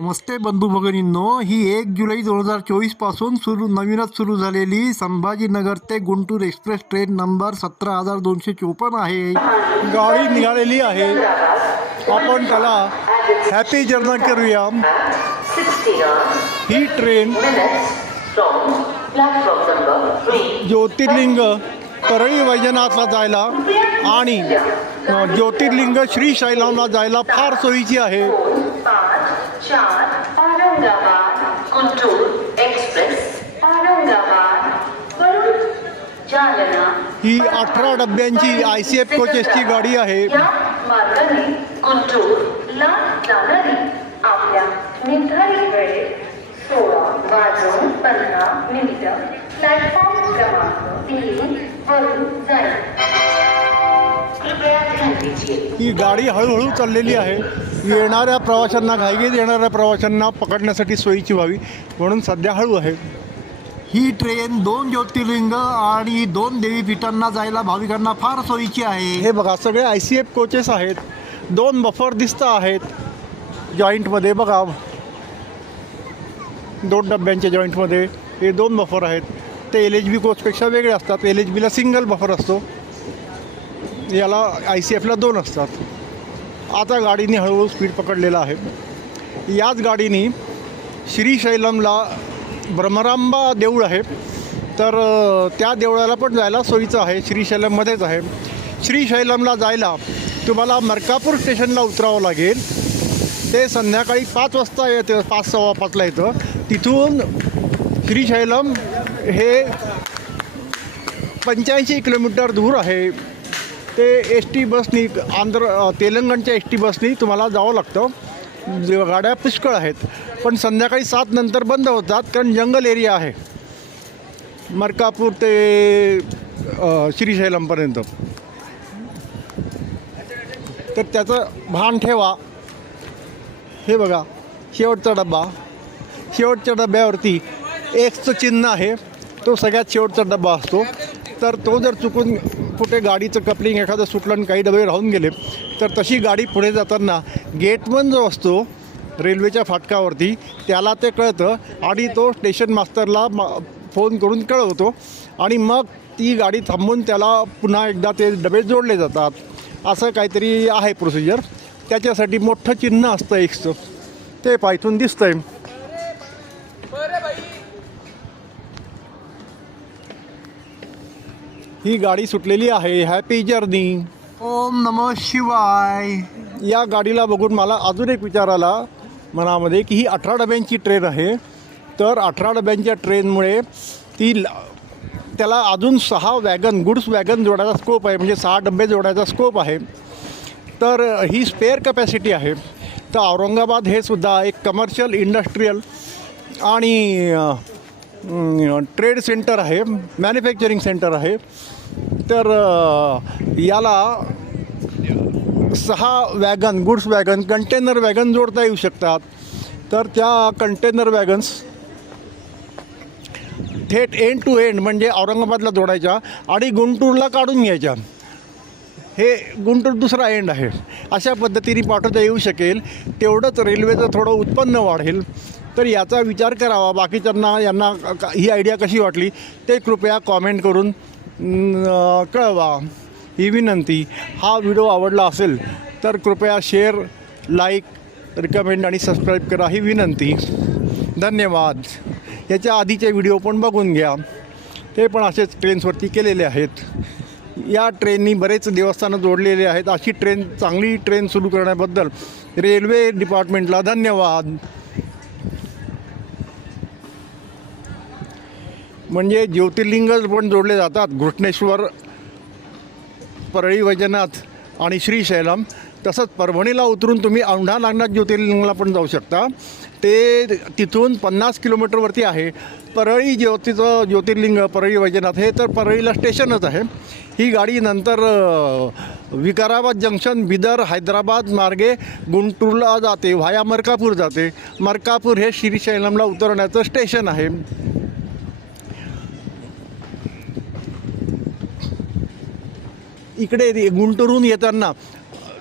नमस्ते बंधू भगिनींनो ही एक जुलै दोन हजार चोवीसपासून सुरू नवीनच सुरू झालेली संभाजीनगर ते गुंटूर एक्सप्रेस ट्रेन नंबर सतरा हजार दोनशे चोपन्न आहे. गाडी निघालेली आहे. आपण त्याला हॅपी जर्ना करूया. ही ट्रेन ज्योतिर्लिंग परळी वैजनाथला जायला आणि ज्योतिर्लिंग श्री शैलामला जायला फार सोयीची आहे पाँच चार औरंगाबाद गुंटूर एक्सप्रेस औरंगाबाद वरुण जालना ही अठरा डब्यांची आय सी एफ कोचेसची गाडी आहे. ही गाडी हळूहळू चाललेली आहे. येणाऱ्या प्रवाशांना घाईगीत येणाऱ्या प्रवाशांना पकडण्यासाठी सोयीची व्हावी म्हणून सध्या हळू आहे. ही ट्रेन दोन ज्योतिर्लिंग आणि दोन देवीपीठांना जायला भाविकांना फार सोयीची आहे. हे बघा सगळे आय सी एफ कोचेस आहेत. दोन बफर दिसत आहेत. जॉईंटमध्ये बघा. दोन डब्यांच्या जॉईंटमध्ये हे दोन बफर आहेत. ते एल एच बी कोचपेक्षा वेगळे असतात. एल एच बीला सिंगल बफर असतो. याला आय सी एफला दोन असतात. आता गाडीने हळूहळू स्पीड पकडलेला आहे. याच गाडीने श्रीशैलमला ब्रह्मरांबा देऊळ आहे. तर त्या देवळाला पण जायला सोयीचं आहे. श्रीशैलममध्येच आहे. श्रीशैलमला जायला तुम्हाला मरकापूर स्टेशनला उतरावं लागेल. ते संध्याकाळी पाच वाजता येतं पाच सव्वा पाचला येतं. तिथून श्रीशैलम हे पंच्याऐंशी किलोमीटर दूर आहे. ते एस टी बसनी आंध्र तेलंगणच्या एस टी बसनी तुम्हाला जावं लागतं. गाड्या पुष्कळ आहेत. पण संध्याकाळी सात नंतर बंद होतात कारण जंगल एरिया आहे. मरकापूर ते श्रीशैलमपर्यंत. तर त्याचं भान ठेवा. हे बघा शेवटचा डबा शेवटच्या डब्यावरती एक्सचं चिन्ह आहे. तो सगळ्यात शेवटचा डबा असतो. तर तो जर चुकून कुठे गाडीचं कपलिंग एखादं सुटलं आणि काही डबे राहून गेले तर तशी गाडी पुढे जाताना गेटमन जो असतो रेल्वेच्या फाटकावरती. त्याला ते कळतं. आणि तो स्टेशन मास्तरला मा फोन करून कळवतो. आणि मग ती गाडी थांबून त्याला पुन्हा एकदा ते डबे जोडले जातात. असं काहीतरी आहे प्रोसिजर त्याच्यासाठी मोठं चिन्ह असतं एक्सचं ते पायथून दिसतंय. ही गाडी सुटलेली आहे. हॅपी जर्नी ओम नम शिवाय. या गाडीला बघून मला अजून एक विचार आला. मनामध्ये की ही अठरा डब्यांची ट्रेन आहे. तर अठरा डब्यांच्या ट्रेनमुळे ती ल- त्याला अजून सहा वॅगन गुड्स वॅगन जोडायचा स्कोप आहे. म्हणजे सहा डबे जोडायचा स्कोप आहे. तर ही स्पेअर कपॅसिटी आहे. तर औरंगाबाद हे सुद्धा एक कमर्शियल इंडस्ट्रीयल आणि ट्रेड सेंटर आहे. मॅन्युफॅक्चरिंग सेंटर आहे. तर याला सहा wagon goods wagon container wagon जोडता येऊ शकतात. तर त्या कंटेनर वॅगन्स थेट एंड टू एंड म्हणजे औरंगाबादला जोडायच्या आणि गुंटूरला काढून घ्यायच्या. हे गुंटूर दुसरा एंड आहे. अशा पद्धतीने पाठवता येऊ शकेल. तेवढंच रेल्वेचं थोडं उत्पन्न वाढेल. तर याचा विचार करावा. बाकीच्यांना यांना ही आयडिया कशी वाटली ते कृपया कॉमेंट करून कळवा. ही विनंती हा व्हिडिओ आवडला असेल तर कृपया शेअर लाईक रिकमेंड आणि सबस्क्राईब करा ही विनंती. धन्यवाद. याच्या आधीचे व्हिडिओ पण बघून घ्या. ते पण असेच ट्रेन्सवरती केलेले आहेत. या ट्रेननी बरेच देवस्थानं जोडलेले आहेत. अशी ट्रेन चांगली ट्रेन सुरू करण्याबद्दल रेल्वे डिपार्टमेंटला धन्यवाद. म्हणजे ज्योतिर्लिंग पण जोडले जातात. घृष्णेश्वर परळी वैजनाथ आणि श्रीशैलम तसंच परभणीला उतरून तुम्ही औंढा नागनाथ ज्योतिर्लिंगला पण जाऊ शकता. ते तिथून पन्नास किलोमीटरवरती आहे. परळी ज्योतीचं ज्योतिर्लिंग परळी वैजनाथ हे तर परळीला स्टेशनच आहे. ही गाडी नंतर विकाराबाद जंक्शन बिदर हैदराबाद मार्गे गुंटूरला जाते व्हाया मरकापूर जाते. मरकापूर हे श्रीशैलमला उतरण्याचं स्टेशन आहे. इकडे गुंटूरहून येताना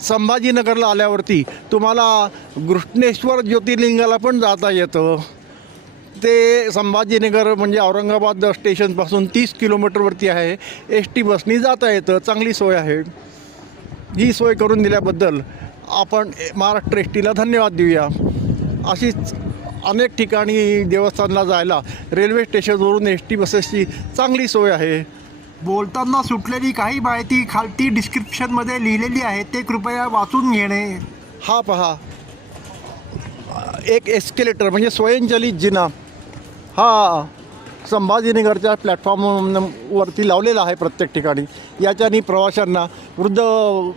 संभाजीनगरला आल्यावरती तुम्हाला घृष्णेश्वर ज्योतिर्लिंगाला पण जाता येतं. ते संभाजीनगर म्हणजे औरंगाबाद स्टेशनपासून तीस किलोमीटरवरती आहे. एस टी बसनी जाता येतं. चांगली सोय आहे. ही सोय करून दिल्याबद्दल आपण महाराष्ट्र एस टीला धन्यवाद देऊया. अशीच अनेक ठिकाणी देवस्थानला जायला रेल्वे स्टेशनवरून एस टी बसेसची चांगली सोय आहे. बोलताना सुटलेली काही माहिती खालती डिस्क्रिप्शनमध्ये लिहिलेली आहे ते कृपया वाचून घेणे. हा पहा. एक एस्केलेटर म्हणजे स्वयंचलित जिना. हा संभाजीनगरच्या प्लॅटफॉर्मवरती लावलेला आहे प्रत्येक ठिकाणी. याच्यानी प्रवाशांना वृद्ध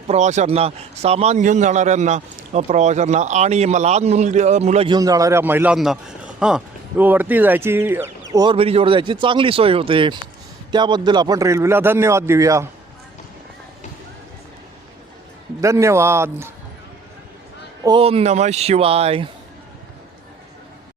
प्रवाशांना सामान घेऊन जाणाऱ्यांना प्रवाशांना आणि लहान मुल मुलं घेऊन जाणाऱ्या महिलांना हां वरती जायची ओव्हरब्रिजवर जायची चांगली सोय होते. त्याबद्दल आपण रेल्वेला धन्यवाद देऊया. धन्यवाद. ओम नमः शिवाय.